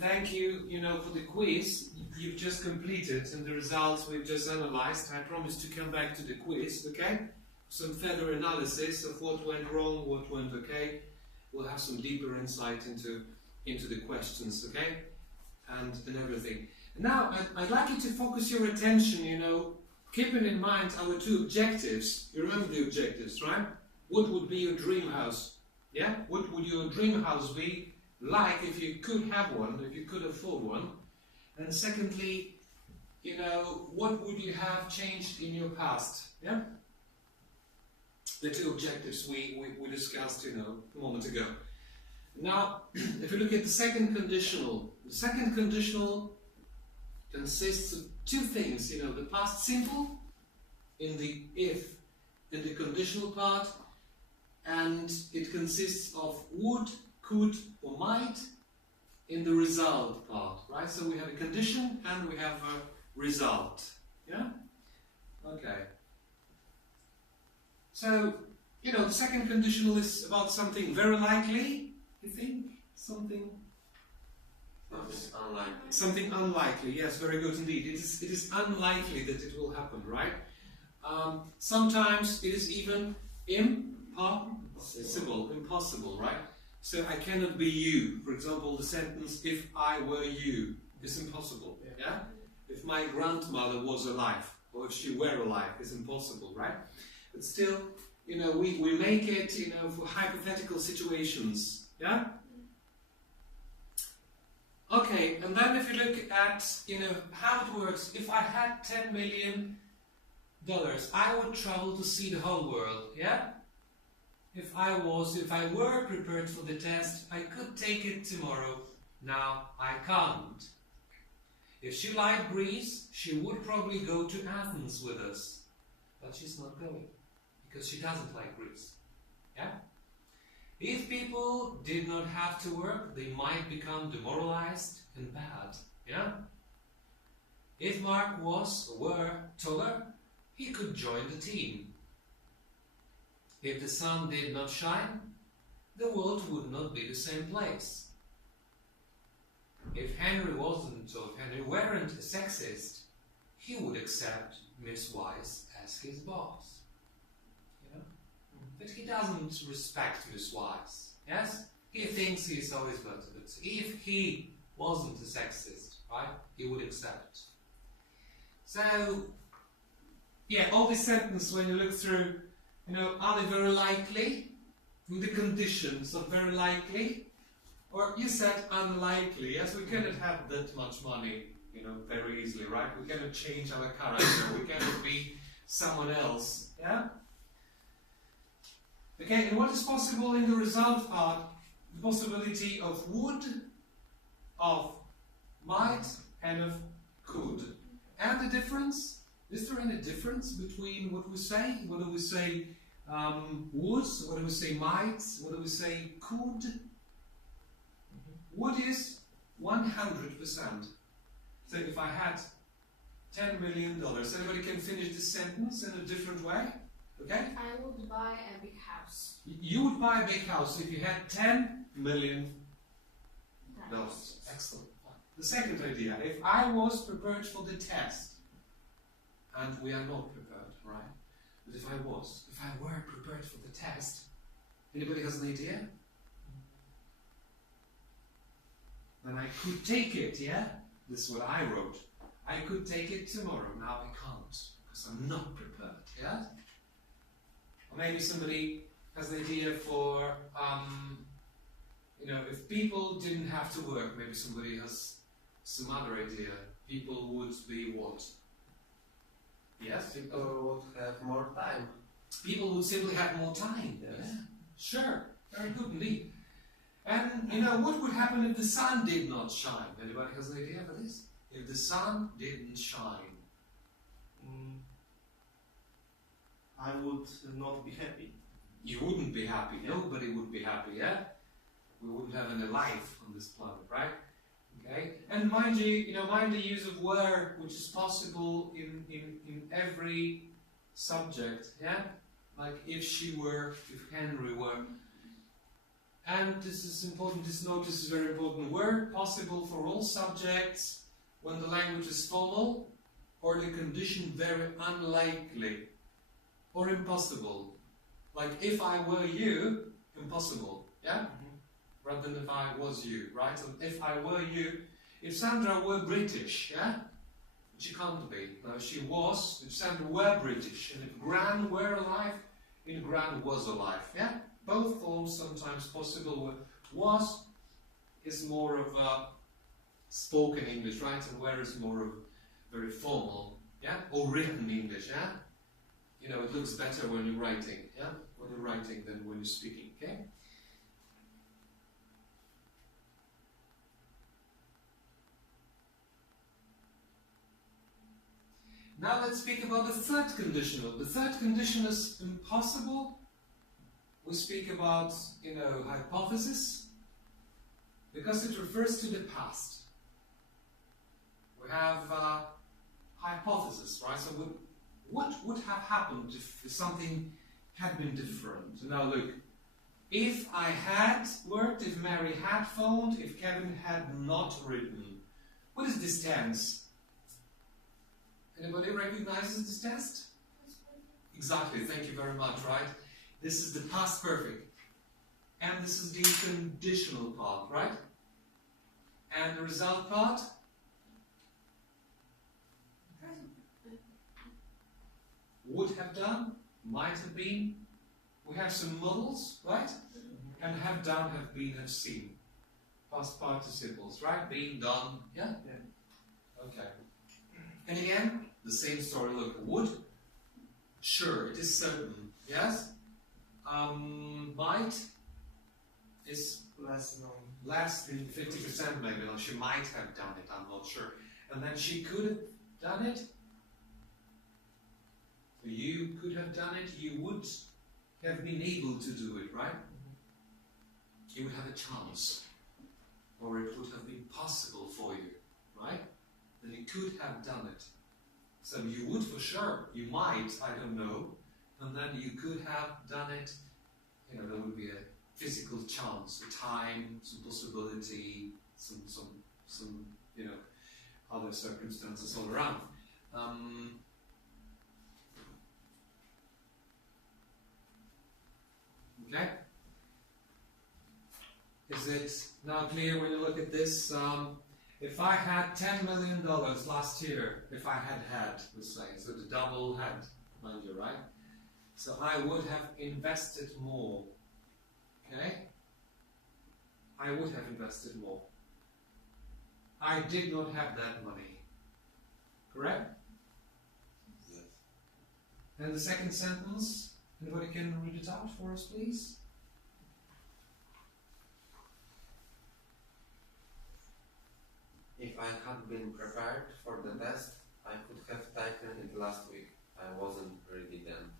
thank you, for the quiz you've just completed and the results we've just analyzed. I promise to come back to the quiz, okay? Some further analysis of what went wrong, what went okay. We'll have some deeper insight into the questions, okay? And everything. Now, I'd like you to focus your attention, keeping in mind our two objectives. You remember the objectives, right? What would be your dream house? Yeah? What would your dream house be like if you could have one, if you could afford one? And secondly, what would you have changed in your past? Yeah? The two objectives we discussed, a moment ago. Now, if you look at the second conditional consists of two things, the past simple in the if, in the conditional part, and it consists of would, could, or might in the result part, right? So we have a condition and we have a result, yeah? Okay. So, the second conditional is about something very likely, you think? Something unlikely. Something unlikely, yes, very good indeed. It is unlikely that it will happen, right? Sometimes it is even impossible, right? So I cannot be you. For example, the sentence, if I were you, is impossible, yeah? If my grandmother was alive, or if she were alive, is impossible, right? But still, we make it, for hypothetical situations, yeah? Okay, and then if you look at, how it works, if I had $10 million, I would travel to see the whole world, yeah? If I were prepared for the test, I could take it tomorrow. Now, I can't. If she liked Greece, she would probably go to Athens with us. But she's not going, because she doesn't like Greece, yeah? If people did not have to work, they might become demoralized and bad, yeah? If Mark was or were taller, he could join the team. If the sun did not shine, the world would not be the same place. If Henry wasn't or if Henry weren't a sexist, he would accept Miss Wise as his boss. But he doesn't respect Miss Wise, yes? He thinks he is always better. But if he wasn't a sexist, right, he would accept. So, yeah, all these sentences, when you look through, are they very likely? The conditions are very likely. Or you said unlikely. Yes, we cannot have that much money, very easily, right? We cannot change our character. We cannot be someone else, yeah? Okay, and what is possible in the result part? The possibility of would, of might, and of could. And the difference? Is there any difference between what we say? What do we say would? What do we say might? What do we say could? Would is 100%. So if I had $10 million, anybody can finish this sentence in a different way? Okay? I would buy a big house. You would buy a big house if you had $10 million. Excellent. The second idea, if I was prepared for the test, and we are not prepared, right? But if I were prepared for the test, anybody has an idea? Then I could take it, yeah? This is what I wrote. I could take it tomorrow. Now I can't, because I'm not prepared, yeah? Or maybe somebody has an idea for, if people didn't have to work, maybe somebody has some other idea. People would be what? Yes? People would have more time. People would simply have more time. Yes. Yeah. Sure. Very good indeed. And, what would happen if the sun did not shine? Anybody has an idea for this? If the sun didn't shine. I would not be happy. You wouldn't be happy. Nobody would be happy, yeah? We wouldn't have any life on this planet, right? Okay? And mind the use of were, which is possible in every subject, yeah? Like if she were, if Henry were. And this is important, this notice is a very important word, possible for all subjects when the language is formal, or the condition very unlikely or impossible. Like if I were you, impossible, yeah? Rather than if I was you, right? So if I were you, if Sandra were British, yeah? She can't be. No, she was. If Sandra were British, and if Gran were alive, if Gran was alive, yeah? Both forms sometimes possible. Was is more of a spoken English, right? And where is more of very formal, yeah? Or written English, yeah? You know, it looks better when you're writing, yeah? When you're writing than when you're speaking, okay? Now let's speak about the third conditional. The third condition is impossible. We speak about, you know, hypothesis, because it refers to the past. We have hypothesis, right? So what would have happened if something had been different? Now look, if I had worked, if Mary had phoned, if Kevin had not written, what is this tense? Anybody recognizes this tense? Exactly, thank you very much, right? This is the past perfect. And this is the conditional part, right? And the result part? Would have done, might have been. We have some models, right? And have done, have been, have seen. Past participles, right? Being, done, yeah? Yeah. Okay. And again, the same story. Look, would, sure, it is certain, yes? Might is Less known. less than 50% maybe. No, she might have done it, I'm not sure. And then she could have done it. You could have done it. You would have been able to do it, right? You would have a chance. Or it would have been possible for you, right? Then you could have done it. So you would for sure. You might, I don't know. And then you could have done it. You know, there would be a physical chance, a time, some possibility, some you know, other circumstances all around. Okay? Is it now clear when you look at this? If I had $10 million last year, if I had, let's say, so the double had, mind you, right? So I would have invested more. Okay? I would have invested more. I did not have that money. Correct? Yes. And the second sentence, anybody can read it out for us, please? If I had been prepared for the test, I could have taken it last week. I wasn't ready then.